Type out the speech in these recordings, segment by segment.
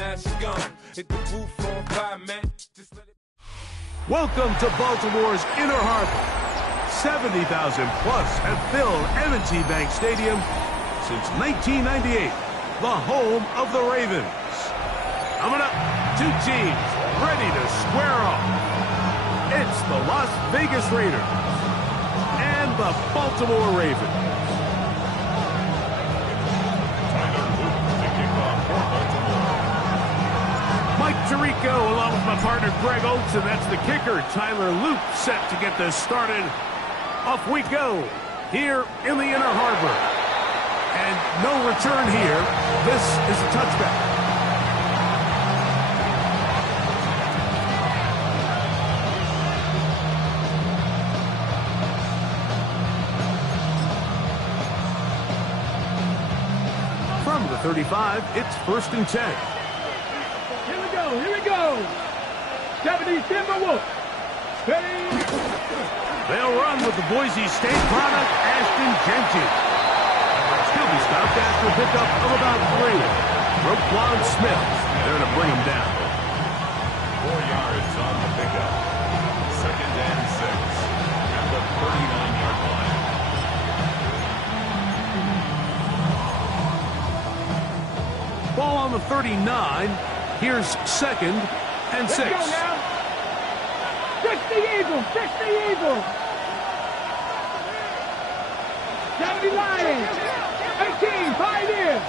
mask on. Hit the roof on fire, man. Just let it. Welcome to Baltimore's Inner Harbor. 70,000 plus have filled M&T Bank Stadium since 1998, the home of the Ravens. Coming up, two teams ready to square off. It's the Las Vegas Raiders and the Baltimore Ravens. Mike Tirico along with my partner Greg Olson. That's the kicker. Tyler Loop set to get this started. Off we go here in the Inner Harbor. And no return here. This is a touchback. From the 35, it's 1st and 10. Here we go. 70 Timberwolves. They'll run with the Boise State product, Ashton Jenkins. He'll be stopped after a pickup of about 3. Roquan Smith there to bring him down. 4 yards on the pickup. 2nd and 6 at the 39-yard line. Ball on the 39. Here's 2nd and 6. Let's go now. 60 Eagles. 70 Lions. 18 Pioneers.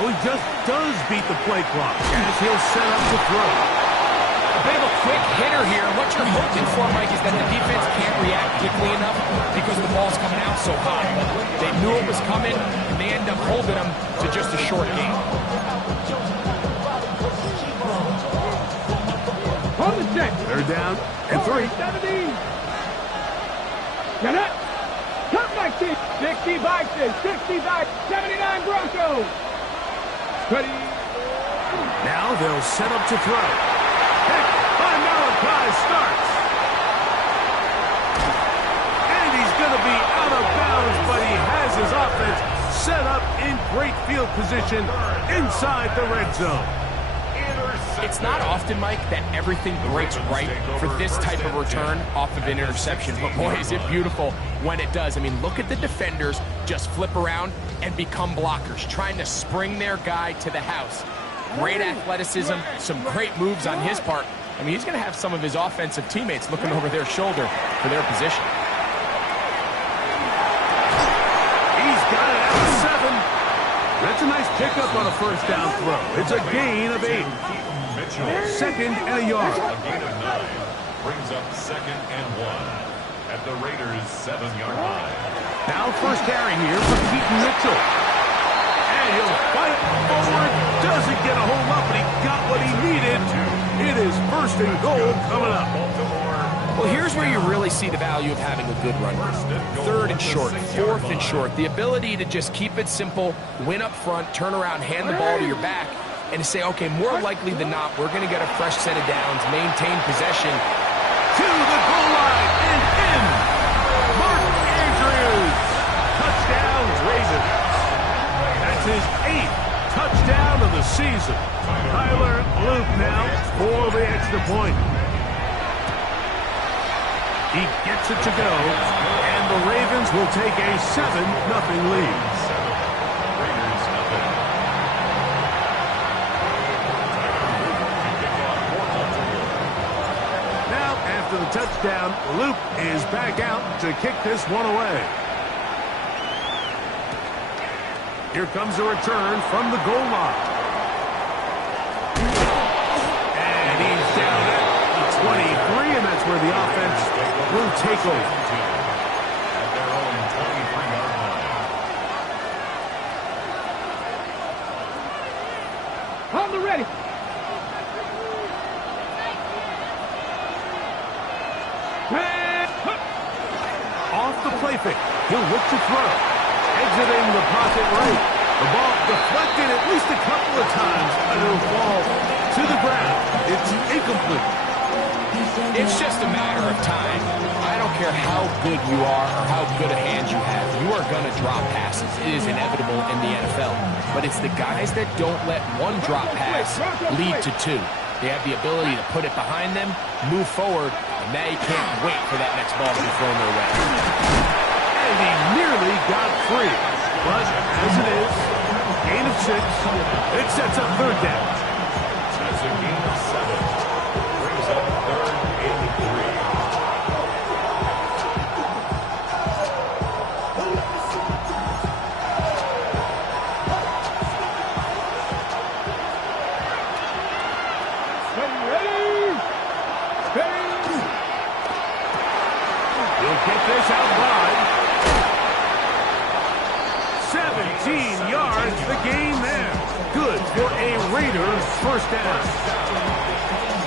Well, he just does beat the play clock as he'll set up to throw. A bit of a quick hitter here. What you're hoping for, Mike, is that the defense can't react quickly enough because the ball's coming out so high. They knew it was coming, and they end up holding them to just a short game. On the check. They're down and 3. 70. Get up. Come back, team. 60 Bison. 60 Bison. 79 Broncos. Ready. Now they'll set up to throw. Malachi starts. And he's going to be out of bounds, but he has his offense set up in great field position inside the red zone. It's not often, Mike, that everything breaks right for this type of return off of an interception. But, boy, is it beautiful when it does. I mean, look at the defenders just flip around and become blockers, trying to spring their guy to the house. Great athleticism, some great moves on his part. I mean, he's going to have some of his offensive teammates looking over their shoulder for their position. He's got it at 7. That's a nice pickup on a 1st down throw. It's a gain of 8. 2nd and a yard. A gain of 9 brings up 2nd and 1 at the Raiders' 7-yard line. Now 1st carry here for Keaton Mitchell. And he'll fight forward. Doesn't get a hold up, but he got what he needed. It is 1st and goal coming up. Well, here's where you really see the value of having a good runner. 3rd and short, 4th and short. The ability to just keep it simple, win up front, turn around, hand the ball to your back, and to say, okay, more likely than not, we're going to get a fresh set of downs, maintain possession. To the goal line and in. Mark Andrews. Touchdowns, Ravens. That's his 8th touchdown of the season. Tyler Loop now for the extra point. He gets it to go, and the Ravens will take a 7-0 lead. Now, after the touchdown, Loop is back out to kick this one away. Here comes a return from the goal line. And he's down at the 23, and that's where the offense will take over. At their own 23-yard line. On the ready. Off the play fake. He'll look to throw. Exiting the pocket right. The ball deflected at least a couple of times, and it'll fall to the ground. It's incomplete. It's just a matter of time. I don't care how good you are or how good a hand you have. You are going to drop passes. It is inevitable in the NFL. But it's the guys that don't let one drop pass lead to two. They have the ability to put it behind them, move forward, and now you can't wait for that next ball to be thrown their way. And he nearly got free. But as it is, gain of 6, it sets up third down. That's a gain of 7. Brings up third and 3. Get this out wide. 17 yards, the gain there. Good for a Raiders first down.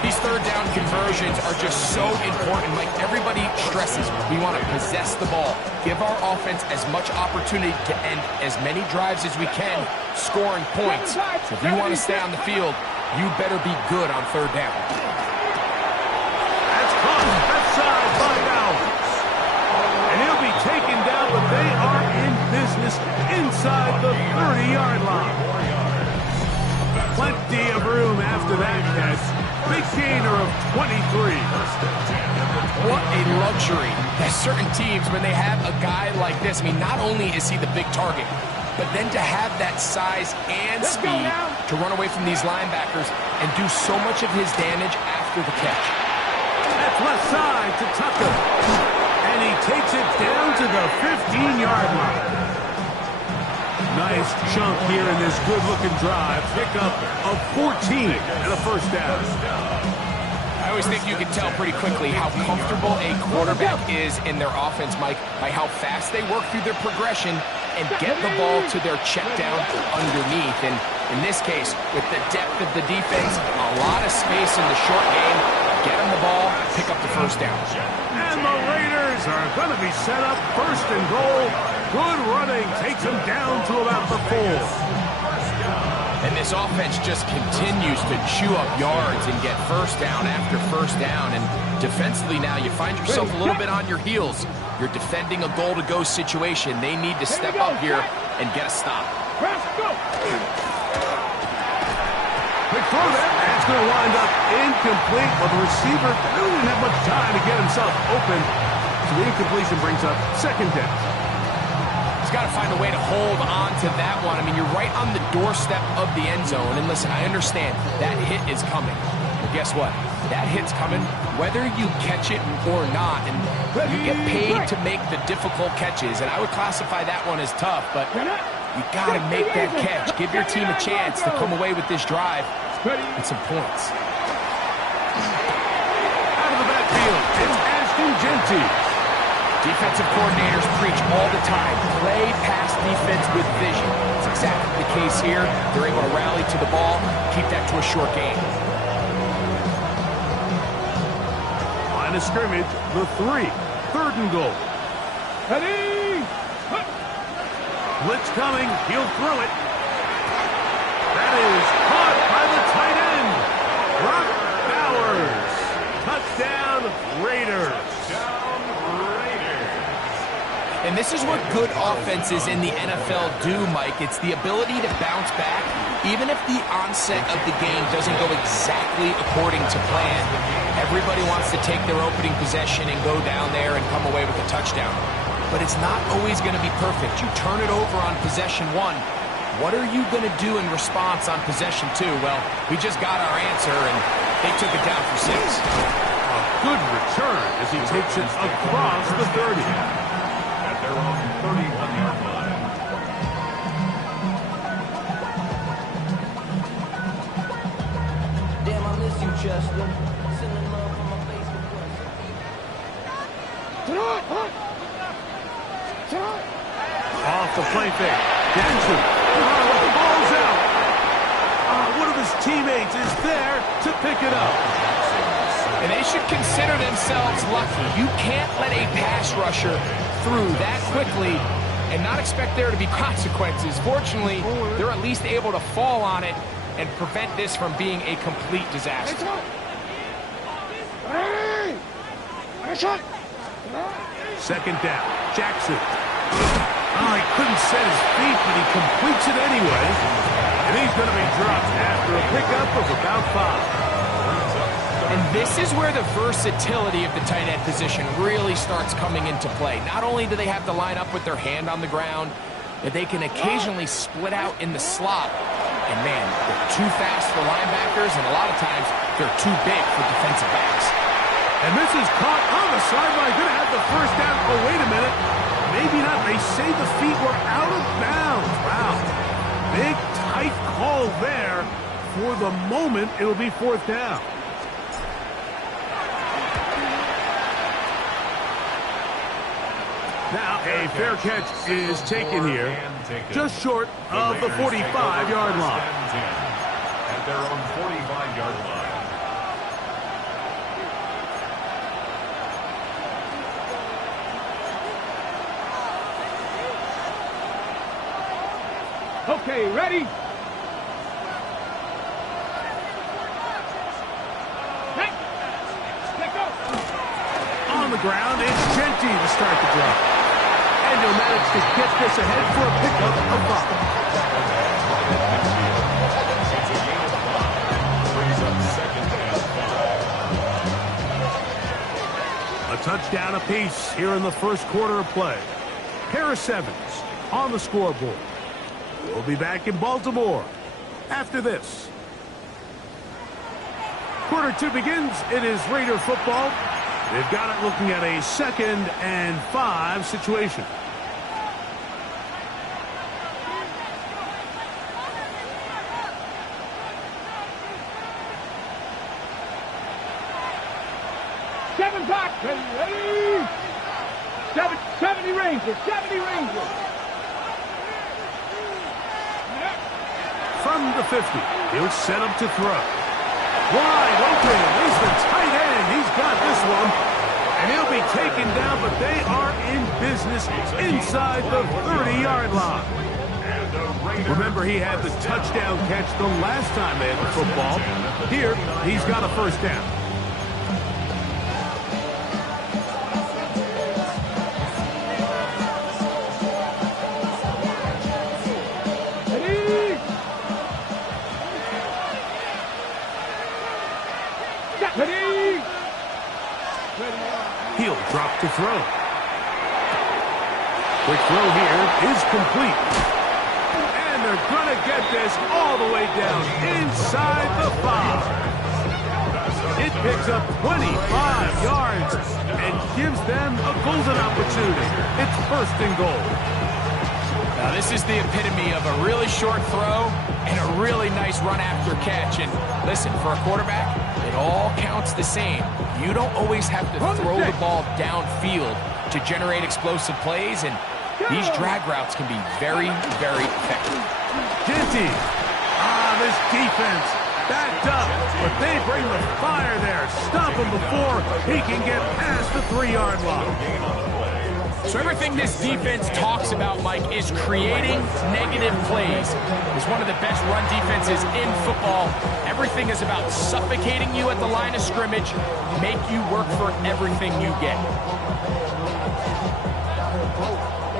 These third down conversions are just so important. Like everybody stresses, we want to possess the ball. Give our offense as much opportunity to end as many drives as we can, scoring points. So if you want to stay on the field, you better be good on third down. That's caught left side by Bowers. And he'll be taken down, but they are in business inside the 30-yard line. Plenty of room after that catch. Big gainer of 23. What a luxury that certain teams, when they have a guy like this, I mean, not only is he the big target, but then to have that size and speed to run away from these linebackers and do so much of his damage after the catch. That's left side to Tucker. And he takes it down to the 15-yard line. Nice chunk here in this good-looking drive. Pickup of 14 and a first down. I always think you can tell pretty quickly how comfortable a quarterback is in their offense, Mike, by how fast they work through their progression and get the ball to their check down underneath. And in this case, with the depth of the defense, a lot of space in the short game, get them the ball, pick up the first down. And the Raiders are going to be set up first and goal. Good running takes them down to about the 4. And this offense just continues to chew up yards and get first down after first down. And defensively now, you find yourself a little bit on your heels. You're defending a goal-to-go situation. They need to step up here and get a stop. Quick throw there. That's going to wind up incomplete, but the receiver didn't have much time to get himself open. So the incompletion brings up second down. He's got to find a way to hold on to that one. I mean, you're right on the doorstep of the end zone. And listen, I understand that hit is coming. But guess what? That hit's coming whether you catch it or not. And you get paid to make the difficult catches. And I would classify that one as tough, but you got to make that catch. Give your team a chance to come away with this drive and some points. Out of the backfield, it's Ashton Jeanty. Defensive coordinators preach all the time, play pass defense with vision. It's exactly the case here. They're able to rally to the ball, keep that to a short game. Line of scrimmage, the 3. Third and goal. Ready? Blitz coming, he'll throw it. That is caught by the tight end, Brock Bowers. Touchdown, Raiders. And this is what good offenses in the NFL do, Mike. It's the ability to bounce back, even if the onset of the game doesn't go exactly according to plan. Everybody wants to take their opening possession and go down there and come away with a touchdown. But it's not always going to be perfect. You turn it over on possession 1. What are you going to do in response on possession 2? Well, we just got our answer, and they took it down for 6. A good return as he takes it across the 30. Their own 31-yard line. Damn, I miss you, Chester. Sending love from my Facebook. Off the play fake. Jackson. The ball's out. One of his teammates is there to pick it up. And they should consider themselves lucky. You can't let a pass rusher through that quickly and not expect there to be consequences. Fortunately, they're at least able to fall on it and prevent this from being a complete disaster. Second down. Jackson. Oh, he couldn't set his feet, but he completes it anyway. And he's going to be dropped after a pickup of about 5. And this is where the versatility of the tight end position really starts coming into play. Not only do they have to line up with their hand on the ground, but they can occasionally split out in the slot. And man, they're too fast for linebackers, and a lot of times they're too big for defensive backs. And this is caught on the sideline. Going to have the first down. Oh, wait a minute. Maybe not. They say the feet were out of bounds. Wow. Big, tight call there. For the moment, it'll be fourth down. Now, a fair catch is taken here, just short of the 45-yard line. At their own 45-yard line. Okay, ready? Hey, let go. On the ground, it's Genty to start the drive. And he'll manage to get this ahead for a pickup of 5. It's a gain of 5. Brings up second and 5. A touchdown apiece here in the first quarter of play. Harris Evans on the scoreboard. We'll be back in Baltimore after this. Quarter 2 begins. It is Raider football. They've got it looking at a 2nd and 5 situation. Seven back. Ready? 70 Rangers. 70 Rangers. From the 50, he'll set up to throw. Wide open is the tight end. He's got this one. And he'll be taken down, but they are in business inside the 30-yard line. Remember, he had the touchdown catch the last time they had the football. Here, he's got a first down. He'll drop to throw. Quick throw here is complete. And they're going to get this all the way down inside the 5. It picks up 25 yards and gives them a golden opportunity. It's first and goal. Now, this is the epitome of a really short throw and a really nice run after catch. And listen, for a quarterback, it all counts the same. You don't always have to throw the ball downfield to generate explosive plays, and these drag routes can be very, very effective. Genty. This defense backed up, but they bring the fire there. Stop him before he can get past the 3-yard line. So everything this defense talks about, Mike, is creating negative plays. It's one of the best run defenses in football. Everything is about suffocating you at the line of scrimmage, make you work for everything you get.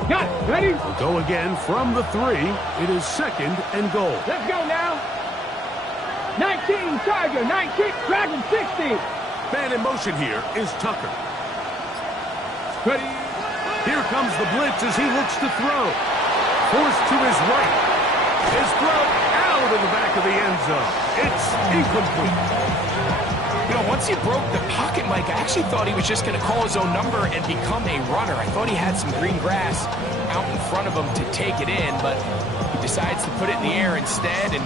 Got it. Ready? Go again from the 3. It is 2nd and goal. Let's go now. 19 Tiger, 19 Dragon 60. Man in motion here is Tucker. Ready? Here comes the blitz as he looks to throw. Forced to his right. His throw out of the back of the end zone. It's incomplete. You know, once he broke the pocket, Mike, I actually thought he was just going to call his own number and become a runner. I thought he had some green grass out in front of him to take it in, but he decides to put it in the air instead and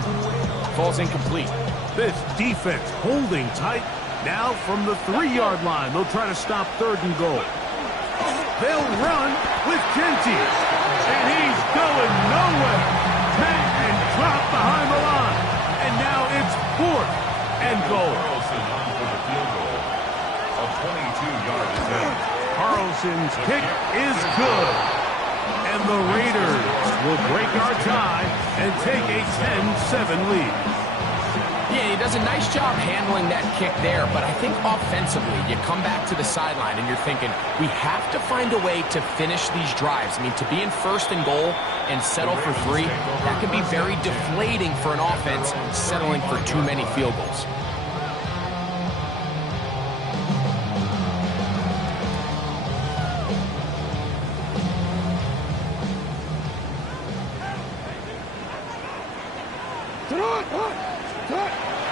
falls incomplete. This defense holding tight. Now from the 3-yard line, they'll try to stop 3rd and goal. They'll run with Genty. And he's going nowhere. Met and dropped behind the line. And now it's 4th and goal. Carlson on for the field goal. A 22-yard attempt. Carlson's kick is good. And the Raiders will break our tie and take a 10-7 lead. Yeah, he does a nice job handling that kick there, but I think offensively, you come back to the sideline and you're thinking, we have to find a way to finish these drives. I mean, to be in first and goal and settle for 3, that can be very deflating for an offense settling for too many field goals.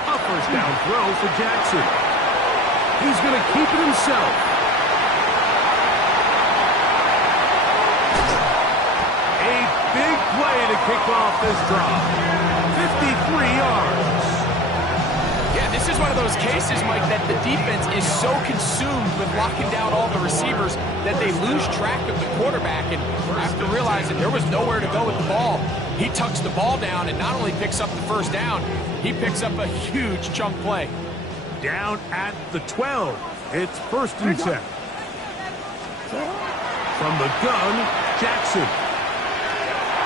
A first down throw for Jackson. He's going to keep it himself. A big play to kick off this drive. 53 yards. Yeah, this is one of those cases, Mike, that the defense is so consumed with locking down all the receivers that they lose track of the quarterback. And after realizing there was nowhere to go with the ball, he tucks the ball down and not only picks up the first down, he picks up a huge chunk play. Down at the 12. It's first and 10. From the gun, Jackson.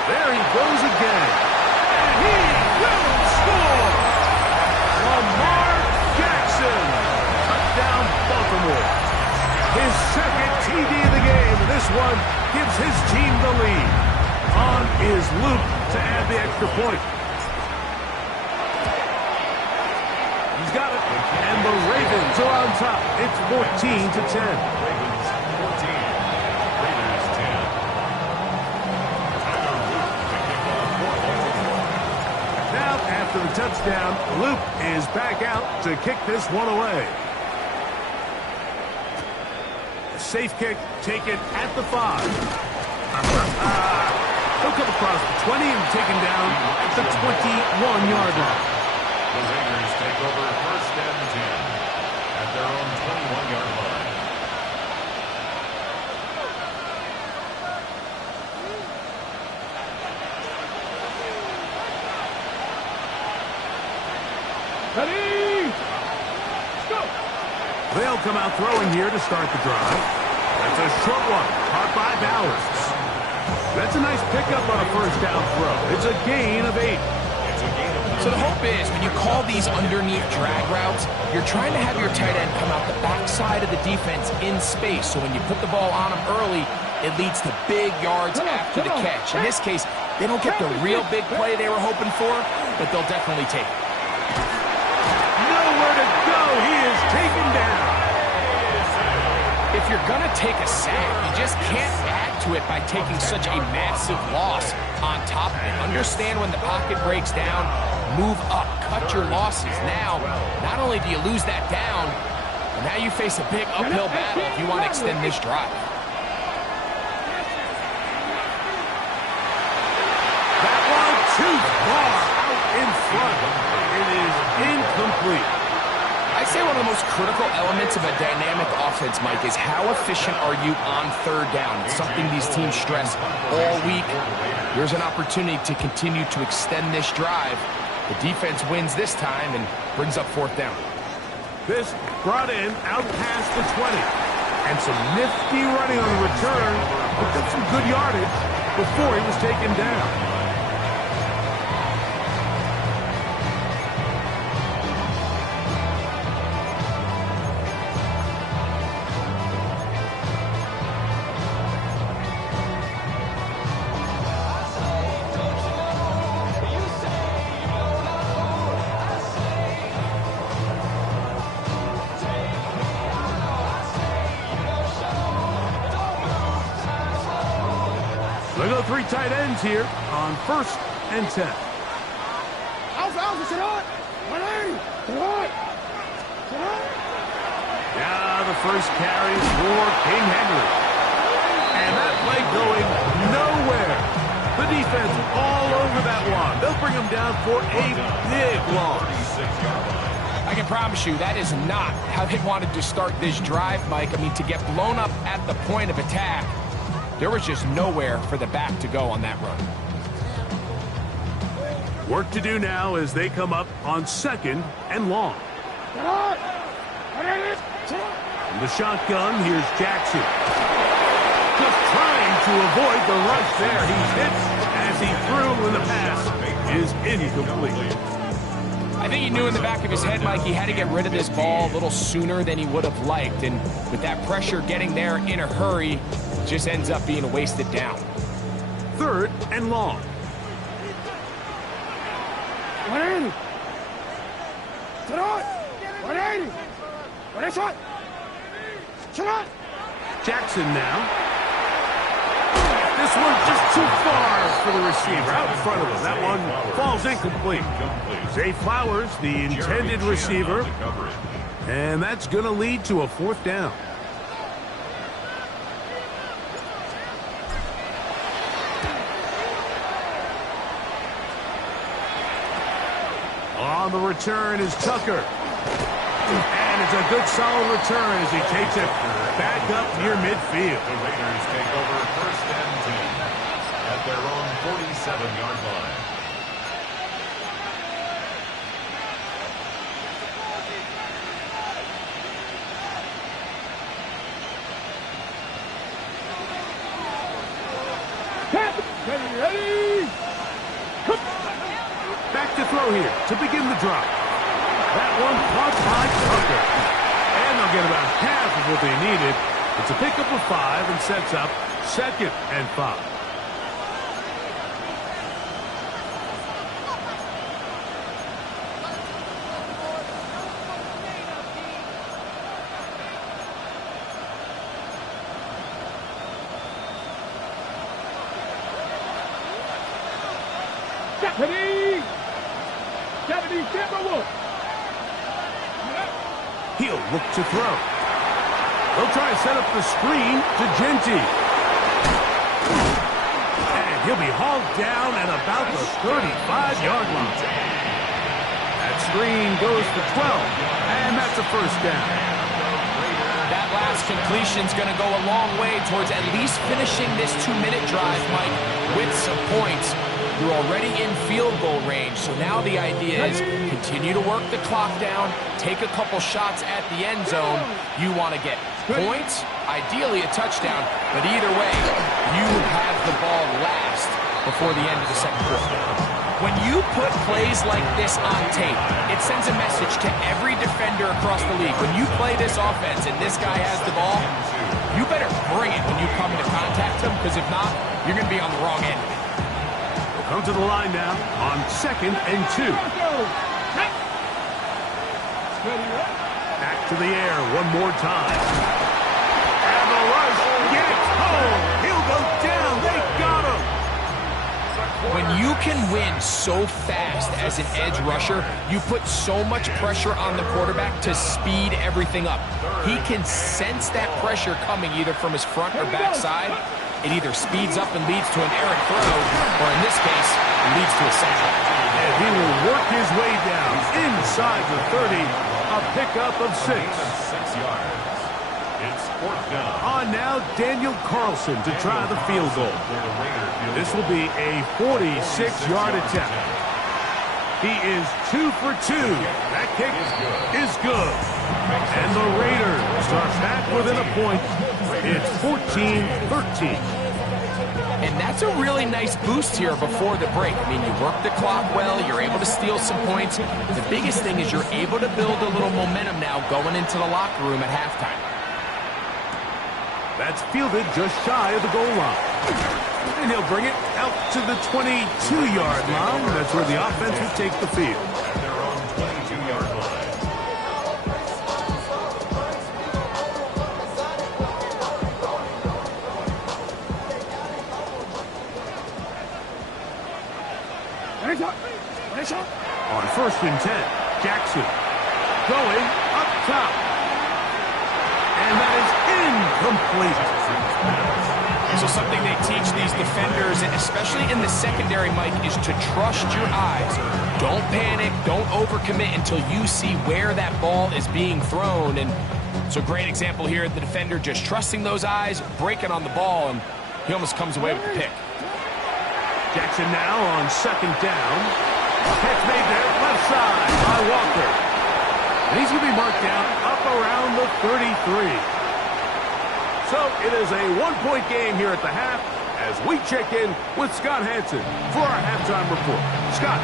There he goes again. And he will score! Lamar Jackson. Touchdown, Baltimore. His second TD of the game. This one gives his team the lead. On is Luke to add the extra point. He's got it. And the Ravens are on top. It's 14-10. Ravens 14. Raiders 10. Tyler Luke to kick off for Baltimore. Now, after the touchdown, Luke is back out to kick this one away. A safe kick taken at the 5. He'll come across the 20 and taken down at the 21-yard line. The Raiders take over first and 10 at their own 21-yard line. Ready? Go! They'll come out throwing here to start the drive. That's a short one, caught by Bowers. That's a nice pickup on a first down throw. It's a gain of 8. So the hope is when you call these underneath drag routes, you're trying to have your tight end come out the backside of the defense in space. So when you put the ball on him early, it leads to big yards after the catch. In this case, they don't get the real big play they were hoping for, but they'll definitely take it. Nowhere to go. He is taken down. If you're going to take a sack, you just can't add to it by taking such a massive loss on top of it. Understand when the pocket breaks down, move up, cut your losses. Now, not only do you lose that down, but now you face a big uphill battle if you want to extend this drive. That one too far out in front. It is incomplete. I'd say one of the most critical elements of a dynamic offense, Mike, is how efficient are you on third down? It's something these teams stress all week. Here's an opportunity to continue to extend this drive. The defense wins this time and brings up fourth down. This brought in out past the 20. And some nifty running on the return. Picked up some good yardage before he was taken down. They go 3 tight ends here on first and 10. Yeah, the first carry for King Henry. And that play going nowhere. The defense all over that one. They'll bring him down for a big loss. I can promise you that is not how they wanted to start this drive, Mike. I mean, to get blown up at the point of attack, there was just nowhere for the back to go on that run. Work to do now as they come up on second and long. From the shotgun, here's Jackson. Just trying to avoid the rush there. He's hit as he threw when the pass is incomplete. I think he knew in the back of his head, Mike, he had to get rid of this ball a little sooner than he would have liked. And with that pressure getting there in a hurry, just ends up being a wasted down. 3rd and long. 180. Sit on. 180. What is shot? Sit on. Jackson now. This one just too far for the receiver. Out in front of him. That one falls incomplete. Zay Flowers, the intended receiver. And that's going to lead to a 4th down. On the return is Tucker. And it's a good solid return as he takes it back up near midfield. The Raiders take over 1st and 10 at their own 47-yard line. Ready. Back to throw here to begin the drop. That one caught by Tucker. And they'll get about half of what they needed. It's a pickup of 5 and sets up 2nd and 5. Deputy Timberwolf. He'll look to throw. They'll try to set up the screen to Genty. And he'll be hauled down at about the 35-yard line. That screen goes for 12, and that's a 1st down. That last completion's going to go a long way towards at least finishing this 2-minute drive, Mike, with some points. You're already in field goal range, so now the idea is continue to work the clock down, take a couple shots at the end zone. You want to get points, ideally a touchdown, but either way, you have the ball last before the end of the 2nd quarter. When you put plays like this on tape, it sends a message to every defender across the league. When you play this offense and this guy has the ball, you better bring it when you come to contact him, because if not, you're going to be on the wrong end of it. Come to the line now on 2nd and 2. Back to the air one more time. And the rush gets home. He'll go down. They got him. When you can win so fast as an edge rusher, you put so much pressure on the quarterback to speed everything up. He can sense that pressure coming either from his front or back side. It either speeds up and leads to an errant throw, or in this case, leads to a sack. And he will work his way down inside the 30, a pickup of 6. 6 yards. It's 4th down. On now, Daniel Carlson to try the field goal. This will be a 46-yard attempt. He is 2 for 2. That kick is good. And the Raiders are back within a point. It's 14-13. And that's a really nice boost here before the break. I mean, you work the clock well, you're able to steal some points. The biggest thing is you're able to build a little momentum now going into the locker room at halftime. That's fielded just shy of the goal line. And he'll bring it out to the 22-yard line. That's where the offense will take the field. At their own 22-yard line. On 1st and 10, Jackson going up top. And that is incomplete. So something they teach these defenders, and especially in the secondary, Mike, is to trust your eyes. Don't panic, don't overcommit until you see where that ball is being thrown. And it's a great example here, the defender just trusting those eyes, breaking on the ball, and he almost comes away with the pick. Jackson now on 2nd down. Catch made there, left side by Walker. And he's going to be marked down up around the 33. So it is a 1-point game here at the half as we check in with Scott Hanson for our halftime report. Scott.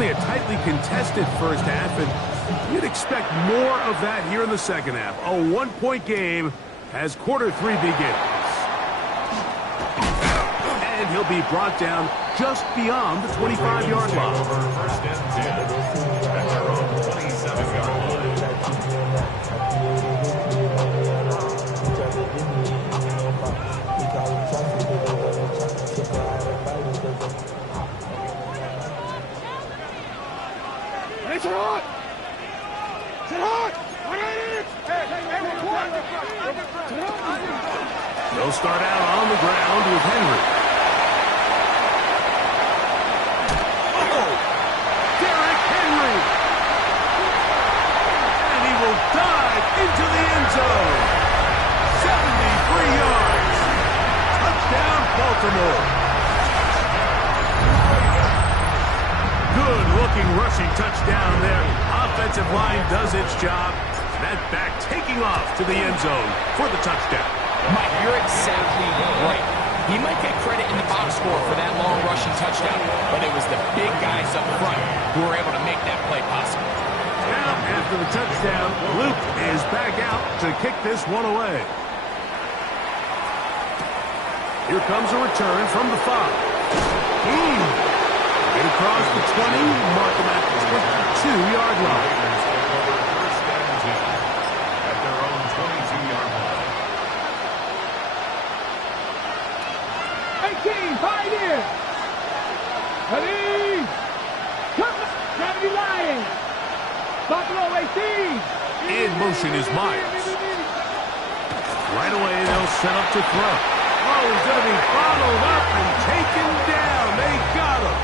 Certainly a tightly contested first half, and you'd expect more of that here in the second half. A one-point game as quarter 3 begins. And he'll be brought down just beyond the 25-yard line. First and 10 at their own 27-yard line. It's hot! It's hot! They'll start out on the ground with Henry. Oh! Derrick Henry! And he will dive into the end zone. 73 yards. Touchdown, Baltimore. Good-looking rushing touchdown there. Offensive line does its job. That back taking off to the end zone for the touchdown. Mike, you're exactly right. He might get credit in the box score for that long rushing touchdown, but it was the big guys up front who were able to make that play possible. Now, after the touchdown, Luke is back out to kick this one away. Here comes a return from the 5. Get across the 20, mark them at the 22-yard line. First and 10 at their own 22-yard line. 18, 5 in. Ready? Come on, 70 Lions. Buffalo 18. In motion is Myers. Right away, they'll set up to throw. Oh, he's going to be bottled up and taken down. They got him.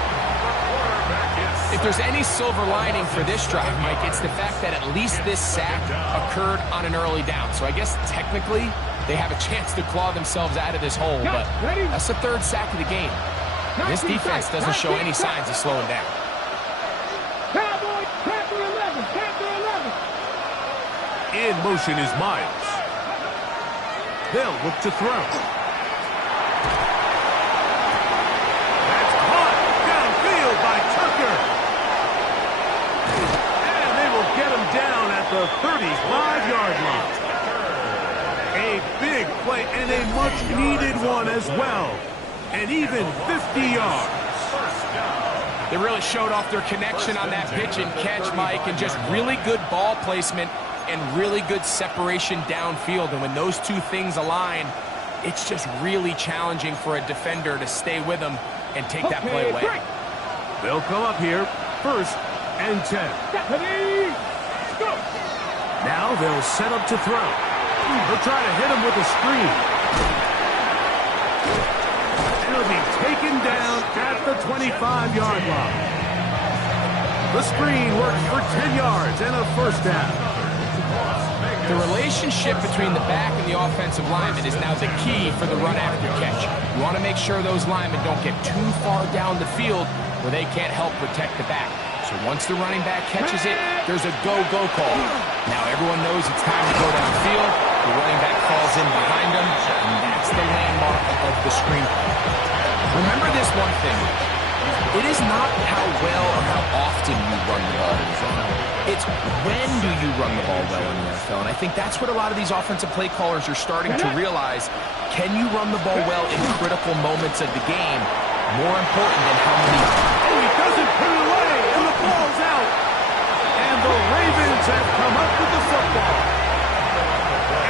If there's any silver lining for this drive, Mike, it's the fact that at least this sack occurred on an early down. So I guess technically they have a chance to claw themselves out of this hole, but that's the 3rd sack of the game. This defense doesn't show any signs of slowing down. Cowboys, Panther 11, Panther 11. In motion is Myers. They'll look to throw. That's caught downfield by Tucker. And they will get him down at the 35-yard line. A big play and a much-needed one as well. And even 50 yards. They really showed off their connection on that pitch and catch, Mike, and just really good ball placement and really good separation downfield. And when those two things align, it's just really challenging for a defender to stay with them and take that play away. Break. They'll come up here, 1st and 10. Ready? Go. Now they'll set up to throw. They'll try to hit him with a screen. And he'll be taken down at the 25-yard line. The screen works for 10 yards and a first down. The relationship between the back and the offensive lineman is now the key for the run after catch. You want to make sure those linemen don't get too far down the field where they can't help protect the back. So once the running back catches it, there's a go-go call. Now everyone knows it's time to go downfield. The running back falls in behind them, and that's the landmark of the screen play. Remember this one thing. It is not how well or how often you run the ball in the NFL. It's when do you run the ball well in the NFL. And I think that's what a lot of these offensive play callers are starting to realize. Can you run the ball well in critical moments of the game? More important than how many... Oh, he doesn't put it away, and the ball's out. And the Ravens have come up with the football.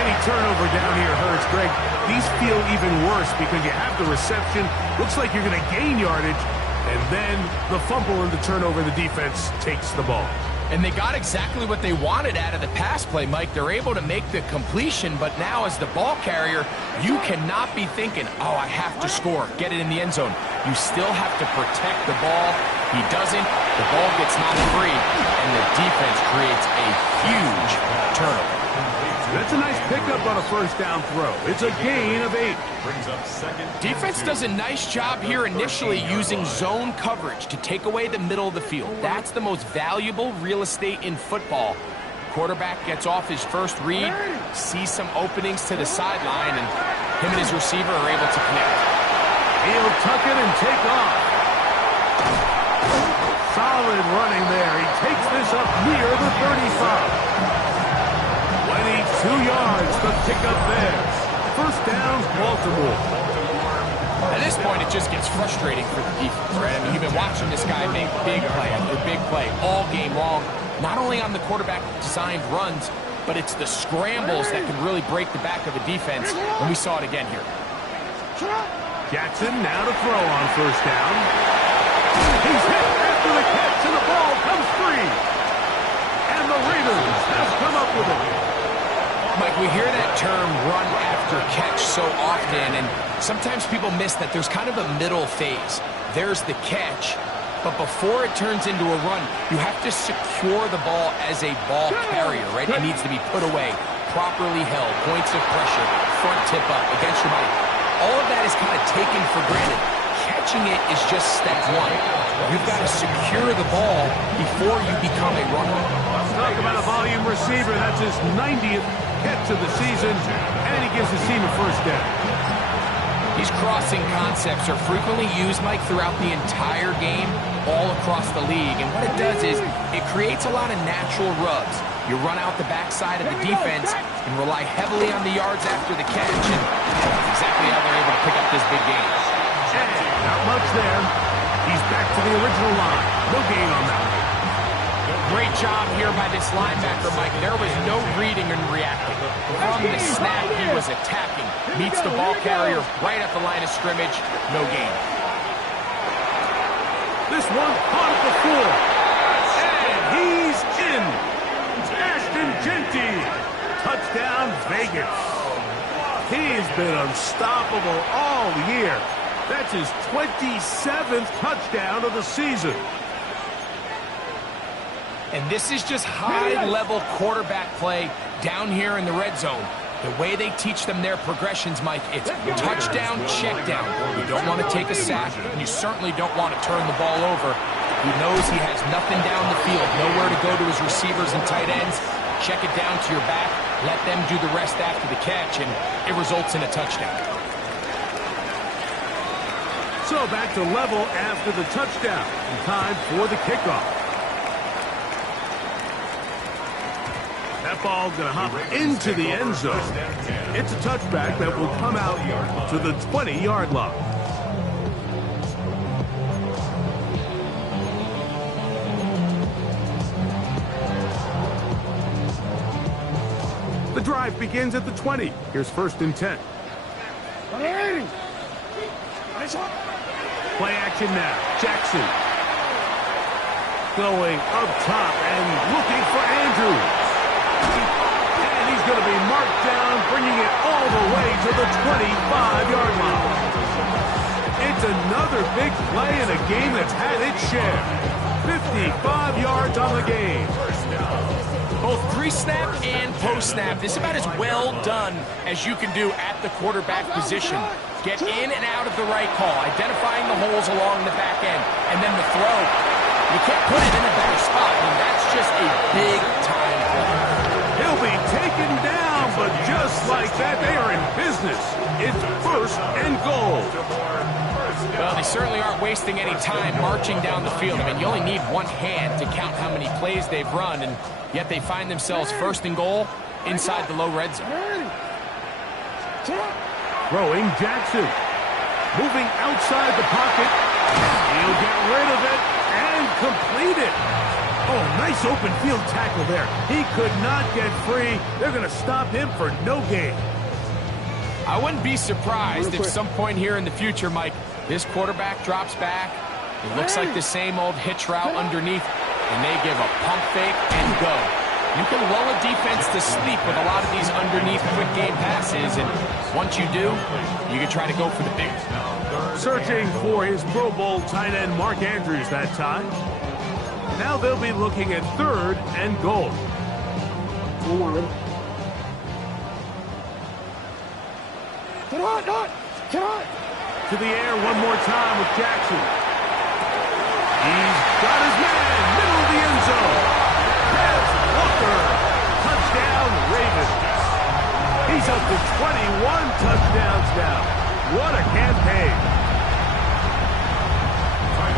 Any turnover down here hurts, Greg. These feel even worse because you have the reception. Looks like you're going to gain yardage. And then the fumble and the turnover, the defense takes the ball. And they got exactly what they wanted out of the pass play, Mike. They're able to make the completion, but now as the ball carrier, you cannot be thinking, oh, I have to score, get it in the end zone. You still have to protect the ball. He doesn't. The ball gets knocked free, and the defense creates a huge turnover. That's a nice pickup on a first down throw. It's a gain of 8. Brings up second. Defense does a nice job here initially using zone coverage to take away the middle of the field. That's the most valuable real estate in football. Quarterback gets off his first read, sees some openings to the sideline, and him and his receiver are able to connect. He'll tuck it and take off. Solid run this up near the 35. 22 yards, the pickup there. First down, Baltimore. At this point, it just gets frustrating for the defense, right? I mean, you've been watching this guy make big play after big play all game long, not only on the quarterback-designed runs, but it's the scrambles that can really break the back of the defense, and we saw it again here. Jackson now to throw on first down. He's hit after the catch, and the ball comes free. And the Raiders have come up with it. Mike, we hear that term run after catch so often, and sometimes people miss that there's kind of a middle phase. There's the catch, but before it turns into a run, you have to secure the ball as a ball carrier, right? It needs to be put away, properly held, points of pressure, front tip up against your body. All of that is kind of taken for granted. Catching it is just step one. You've got to secure the ball before you become a runner. Talk about a volume receiver. That's his 90th catch of the season, and he gives the team a first down. These crossing concepts are frequently used, Mike, throughout the entire game, all across the league. And what it does is it creates a lot of natural rubs. You run out the backside of the defense and rely heavily on the yards after the catch, and that's exactly how they're able to pick up this big game. And not much there. He's back to the original line. No gain on that one. Great job here by this linebacker, Mike. There was no reading and reacting. From the snap, he was attacking. Meets the ball carrier right at the line of scrimmage. No gain. This one caught at the 4. And he's in. Ashton Jeanty. Touchdown, Vegas. He's been unstoppable all year. That's his 27th touchdown of the season. And this is just high-level quarterback play down here in the red zone. The way they teach them their progressions, Mike, it's touchdown, check down. You don't want to take a sack, and you certainly don't want to turn the ball over. He knows he has nothing down the field, nowhere to go to his receivers and tight ends. Check it down to your back, let them do the rest after the catch, and it results in a touchdown. So back to level after the touchdown. And time for the kickoff. That ball's going to hop into the end zone. It's a touchback that will come out to the 20-yard line. The drive begins at the 20. Here's first and 10. Play action now. Jackson. Going up top and looking for Andrews. And he's going to be marked down, bringing it all the way to the 25-yard line. It's another big play in a game that's had its share. 55 yards on the game. Both pre-snap and post-snap, this is about as well done as you can do at the quarterback position. Get in and out of the right call, identifying the holes along the back end, and then the throw. You can't put it in a better spot. I mean, that's just a big-time play. He'll be taken down, but just like that, they are in business. It's first and goal. Well, they certainly aren't wasting any time marching down the field. I mean, you only need one hand to count how many plays they've run, and yet they find themselves first and goal inside the low red zone. Throwing Jackson. Moving outside the pocket. He'll get rid of it and complete it. Oh, nice open field tackle there. He could not get free. They're going to stop him for no gain. I wouldn't be surprised if some point here in the future, Mike, this quarterback drops back. It looks like the same old hitch route underneath, and they give a pump fake and go. You can lull a defense to sleep with a lot of these underneath quick game passes, and once you do, you can try to go for the big one. Searching for his Pro Bowl tight end Mark Andrews that time. Now they'll be looking at third and goal. To the air one more time with Jackson. He's got his man, middle of the end zone. That's Walker. Touchdown, Ravens. He's up to 21 touchdowns now. What a campaign.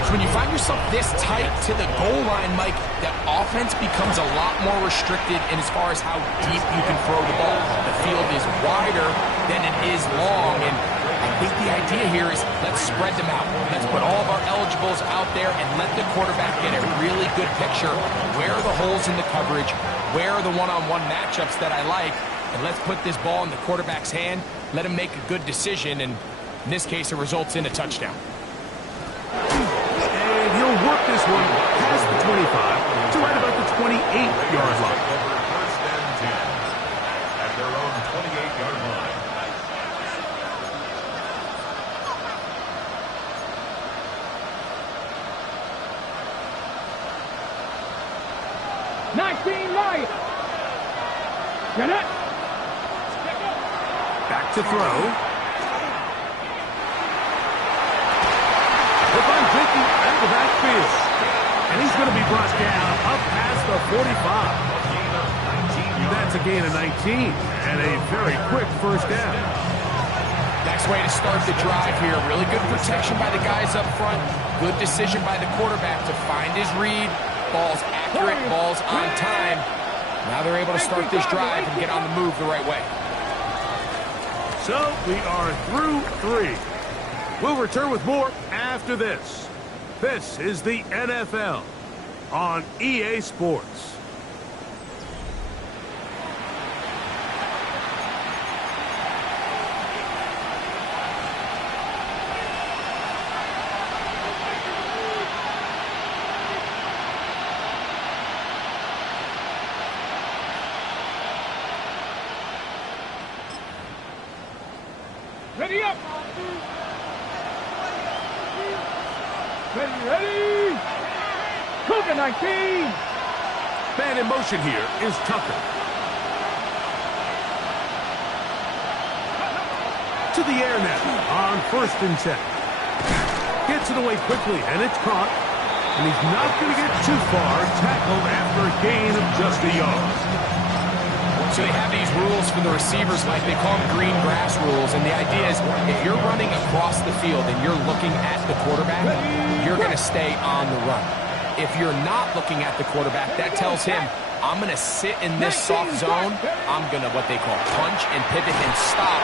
So when you find yourself this tight to the goal line, Mike, the offense becomes a lot more restricted in as far as how deep you can throw the ball. The field is wider than it is long, and I think the idea here is let's spread them out. Let's put all of our eligibles out there and let the quarterback get a really good picture. Where are the holes in the coverage? Where are the one-on-one matchups that I like? And let's put this ball in the quarterback's hand, let him make a good decision, and in this case, it results in a touchdown. And he'll work this one past the 25 to right about the 28-yard line. First and 10 at their own 28-yard line. Right. Get it. Back to throw. Devon Dickey at the backfield. And he's going to be brought down up past the 45. That's a gain of 19 and a very quick first down. Nice way to start the drive here. Really good protection by the guys up front. Good decision by the quarterback to find his read. Ball's accurate, ball's on time. Now they're able to start this drive and get on the move the right way. So we are through 3. We'll return with more after this. This is the NFL on EA Sports. Ready up. Ready. Cougar 19. Man in motion here is Tucker. To the air now on 1st and 10. Gets it away quickly, and it's caught. And he's not going to get too far. Tackled after a gain of just a yard. So they have these rules for the receivers, like they call them green grass rules, and the idea is if you're running across the field and you're looking at the quarterback, you're going to stay on the run. If you're not looking at the quarterback, that tells him, I'm going to sit in this soft zone, I'm going to what they call punch and pivot and stop,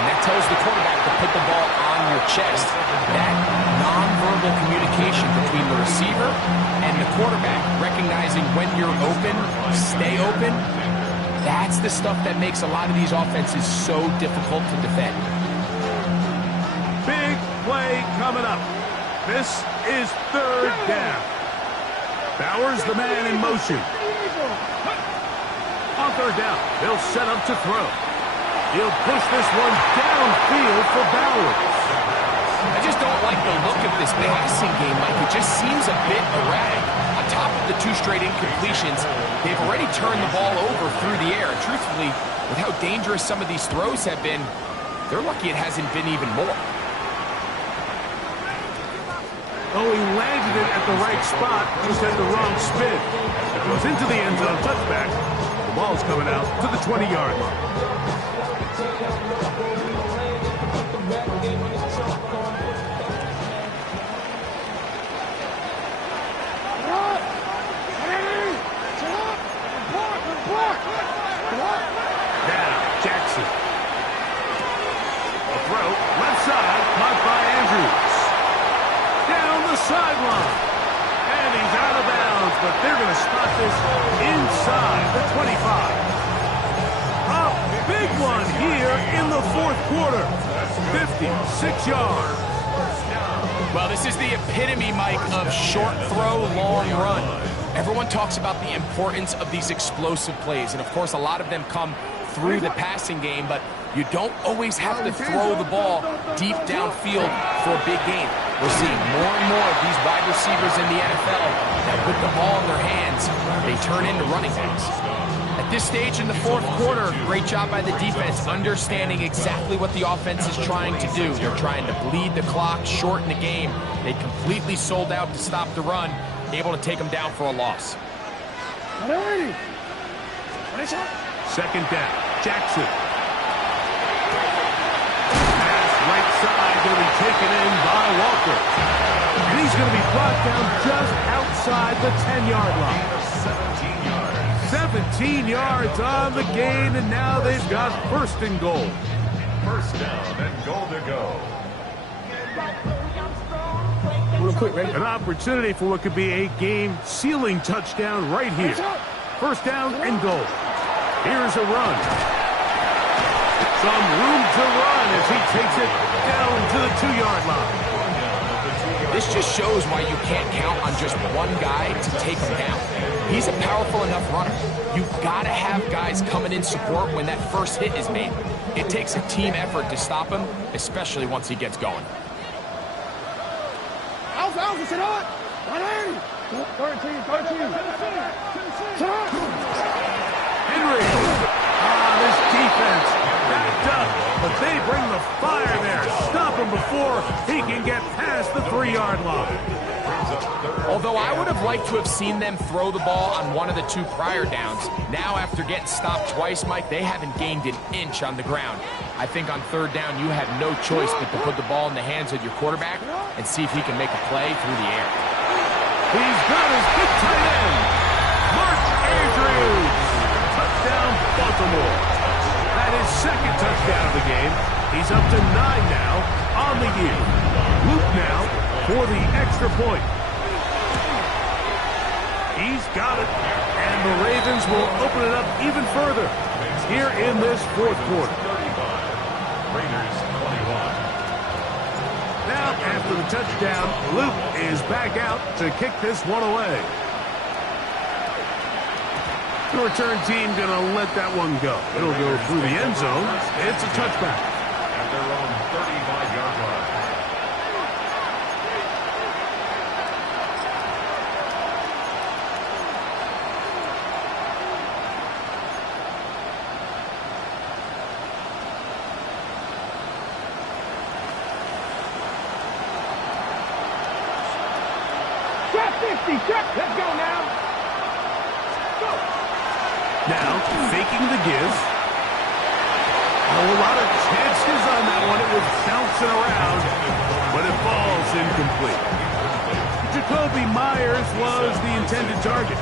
and that tells the quarterback to put the ball on your chest. That nonverbal communication between the receiver and the quarterback, recognizing when you're open, stay open, that's the stuff that makes a lot of these offenses so difficult to defend. Big play coming up. This is 3rd down. Bowers, the man in motion. On 3rd down, they'll set up to throw. He'll push this one downfield for Bowers. I just don't like the look of this passing game, Mike. It just seems a bit erratic. On top of the 2 straight incompletions, they've already turned the ball over through the air. And truthfully, with how dangerous some of these throws have been, they're lucky it hasn't been even more. Oh, he landed it at the right spot, just had the wrong spin. It goes into the end zone, touchback. The ball's coming out to the 20-yard line. Now, Jackson. A throw, left side, caught by Andrews. Down the sideline. And he's out of bounds, but they're going to spot this inside the 25. A big one here in the 4th quarter. 56 yards. Well, this is the epitome, Mike, of short throw, long run. Everyone talks about the importance of these explosive plays, and of course a lot of them come through the passing game, but you don't always have to throw the ball deep downfield for a big gain. We're seeing more and more of these wide receivers in the NFL that with the ball in their hands, they turn into running backs. At this stage in the 4th quarter, great job by the defense, understanding exactly what the offense is trying to do. They're trying to bleed the clock, shorten the game. They completely sold out to stop the run, able to take them down for a loss. 2nd down, Jackson. Pass right side, going to be taken in by Walker. And he's going to be brought down just outside the 10-yard line. 17 yards on the gain, and now they've got first and goal. First down and goal to go. Real quick, ready? An opportunity for what could be a game-sealing touchdown right here. First down and goal. Here's a run. Some room to run as he takes it down to the 2-yard line. This just shows why you can't count on just one guy to take him down. He's a powerful enough runner. You've got to have guys coming in support when that first hit is made. It takes a team effort to stop him, especially once he gets going. Alpha, sit on! 13. Henry. This defense backed up, but they bring the fire there. Stop him before he can get past the 3-yard line. Although I would have liked to have seen them throw the ball on one of the 2 prior downs, now after getting stopped twice, Mike, they haven't gained an inch on the ground. I think on 3rd down, you have no choice but to put the ball in the hands of your quarterback and see if he can make a play through the air. He's got his big tight end, Mark Andrews. Touchdown, Baltimore. That is 2nd touchdown of the game. He's up to 9 now on the year. Luke now for the extra point. He's got it, and the Ravens will open it up even further here in this 4th quarter. Raiders 21. Now, after the touchdown, Luke is back out to kick this one away. The return team going to let that one go. It'll go through the end zone. It's a touchback. At their own 35-yard line. Trap 50, trap. Let's go now. Go. Now, faking the give. A lot of chances on that one. It was bouncing around, but it falls incomplete. Jacoby Myers was the intended target,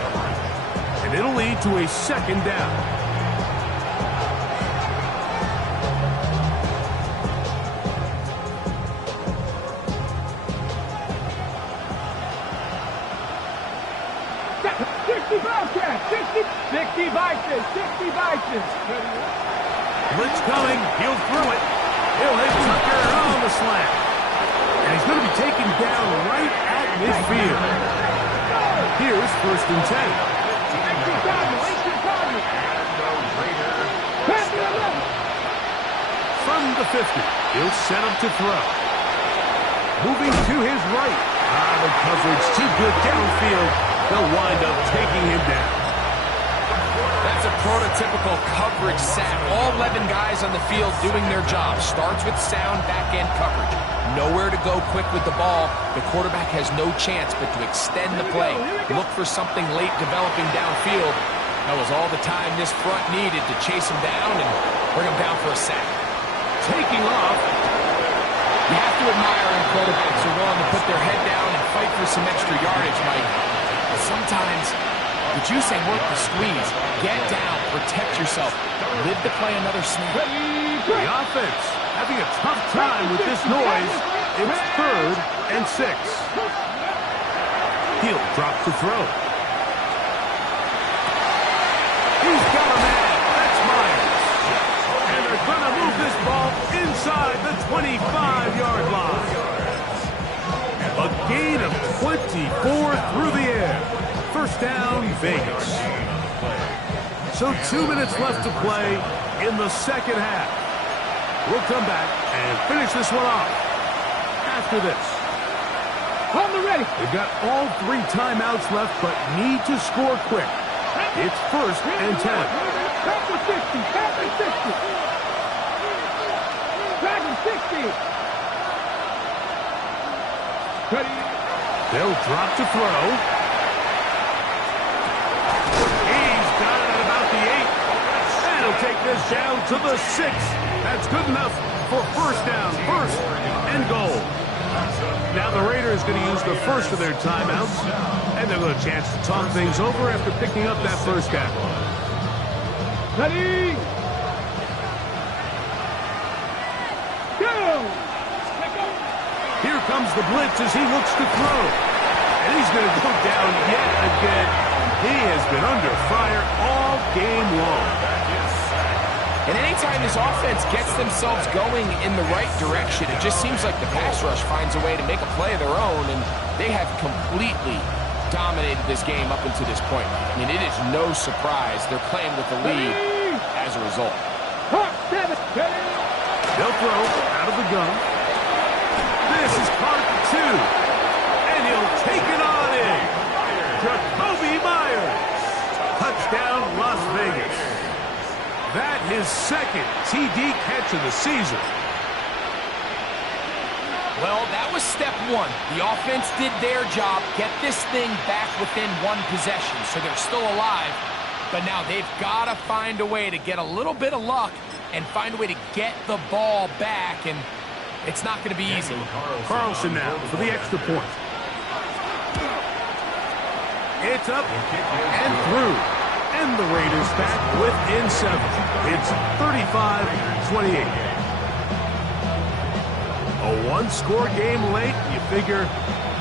and it'll lead to a 2nd down. Bobcats, 60 Vikings, 60 Vikings. Blitz coming, he'll throw it. He'll hit Tucker on the slant. And he's going to be taken down right at midfield. Here's 1st and 10. From the 50, he'll set up to throw. Moving to his right. The coverage too good downfield. They'll wind up taking him down. That's a prototypical coverage set. All 11 guys on the field doing their job. Starts with sound back-end coverage. Nowhere to go quick with the ball. The quarterback has no chance but to extend the play. Look for something late developing downfield. That was all the time this front needed to chase him down and bring him down for a sack. Taking off. You have to admire when quarterbacks are willing to put their head down and fight for some extra yardage, Mike. But sometimes, the juice ain't worth the squeeze. Get down, protect yourself, live to play another snap. The offense having a tough time with this noise. It's 3rd and 6. He'll drop the throw. He's got a man. That's Myers. And they're going to move this ball inside the 25-yard line. A gain of 24 through the air. First down, Vegas. So 2 minutes left to play in the 2nd half. We'll come back and finish this one off after this. On the ready. They've got all 3 timeouts left, but need to score quick. It's 1st and 10. Back to 60. Back to 60. Back to 60. Ready. They'll drop to throw. He's got it at about the 8. And he'll take this down to the 6. That's good enough for first down, 1st and goal. Now the Raiders going to use the first of their timeouts, and they'll get a chance to talk things over after picking up that first down. Ready? Go! Here comes the blitz as he looks to throw. And he's going to go down yet again. He has been under fire all game long. And anytime this offense gets themselves going in the right direction, it just seems like the pass rush finds a way to make a play of their own, and they have completely dominated this game up until this point. I mean, it is no surprise they're playing with the lead as a result. They'll throw out of the gun. This is caught at the 2. And he'll take it on in. Jakobi Meyers. Touchdown, Las Vegas. That his second TD catch of the season. Well, that was step one. The offense did their job, get this thing back within one possession, so they're still alive. But now they've got to find a way to get a little bit of luck and find a way to get the ball back, and it's not going to be easy. Carlson now for the extra point. It's up and through. And the Raiders back within 7. It's 35-28. A one-score game late. You figure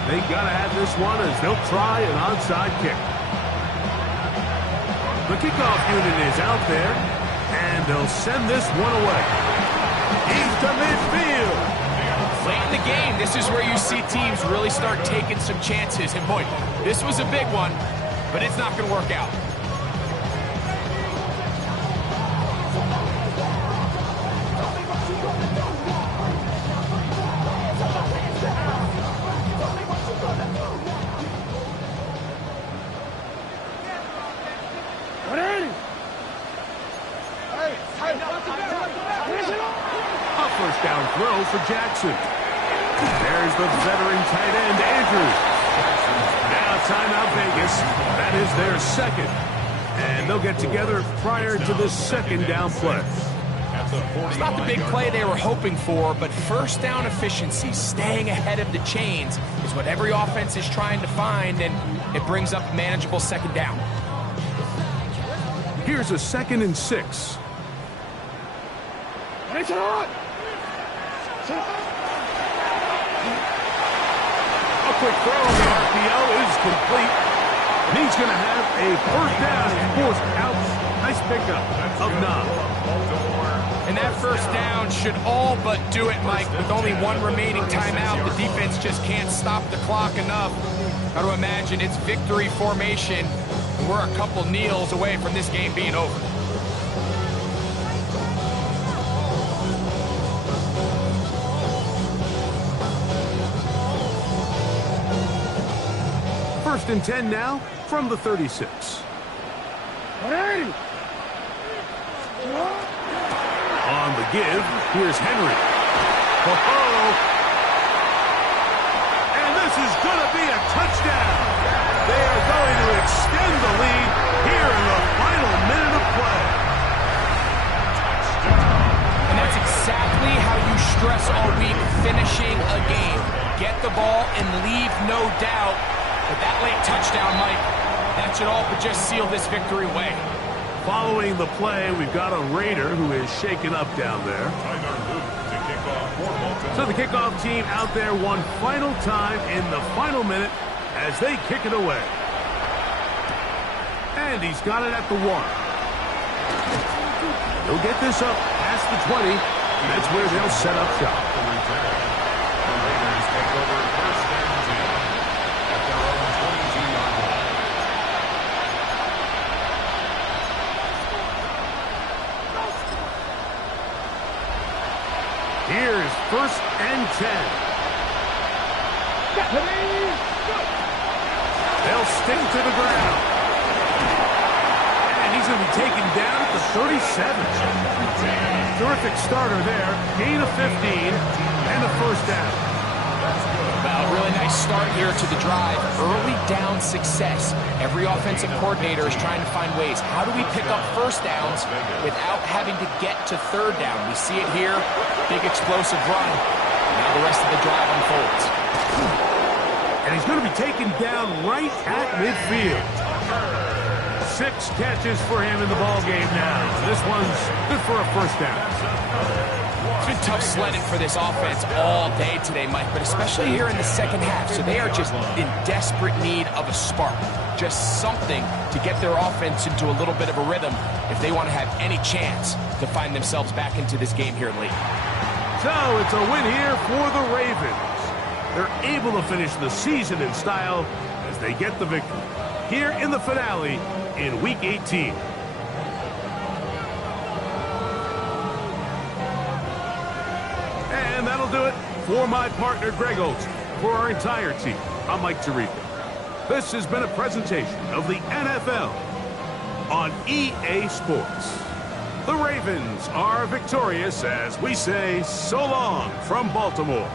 they got to have this one as they'll try an onside kick. The kickoff unit is out there, and they'll send this one away. He's to midfield. Late in the game, this is where you see teams really start taking some chances. And boy, this was a big one, but it's not going to work out. First down throw for Jackson. There's the veteran tight end, Andrews. Now timeout Vegas. That is their second. And they'll get together prior to the second down play. It's not the big play they were hoping for, but first down efficiency, staying ahead of the chains, is what every offense is trying to find, and it brings up manageable second down. Here's a 2nd and 6. A quick throw on the RPO is complete. And he's going to have a first down and forced out. Nice pickup of 9. And that first down should all but do it, Mike. With only one remaining timeout, the defense just can't stop the clock enough. Got to imagine it's victory formation. And we're a couple kneels away from this game being over. First and 10 now from the 36. On the give, here's Henry. And this is going to be a touchdown. They are going to extend the lead here in the final minute of play. And that's exactly how you stress all week, finishing a game. Get the ball and leave no doubt. But that late touchdown, Mike, that should all but just seal this victory away. Following the play, we've got a Raider who is shaken up down there. So the kickoff team out there one final time in the final minute as they kick it away. And he's got it at the 1. He'll get this up past the 20, and that's where they'll set up shop. The Raiders take over first and 10 at their own 22-yard line. Here's first and 10. They'll stick to the ground. And he's going to be taken down at the 37. Terrific starter there. Gain of 15 and a first down. Well, really nice start here to the drive. Early down success. Every offensive coordinator is trying to find ways. How do we pick up first downs without having to get to third down? We see it here. Big explosive run. Now the rest of the drive unfolds. And he's going to be taken down right at midfield. 6 catches for him in the ball game now. This one's good for a first down. It's been tough sledding for this offense all day today, Mike, but especially here in the second half. So they are just in desperate need of a spark, just something to get their offense into a little bit of a rhythm if they want to have any chance to find themselves back into this game here late. So it's a win here for the Ravens. They're able to finish the season in style as they get the victory here in the finale in Week 18. And that'll do it for my partner, Greg Olsen. For our entire team, I'm Mike Tirico. This has been a presentation of the NFL on EA Sports. The Ravens are victorious as we say so long from Baltimore.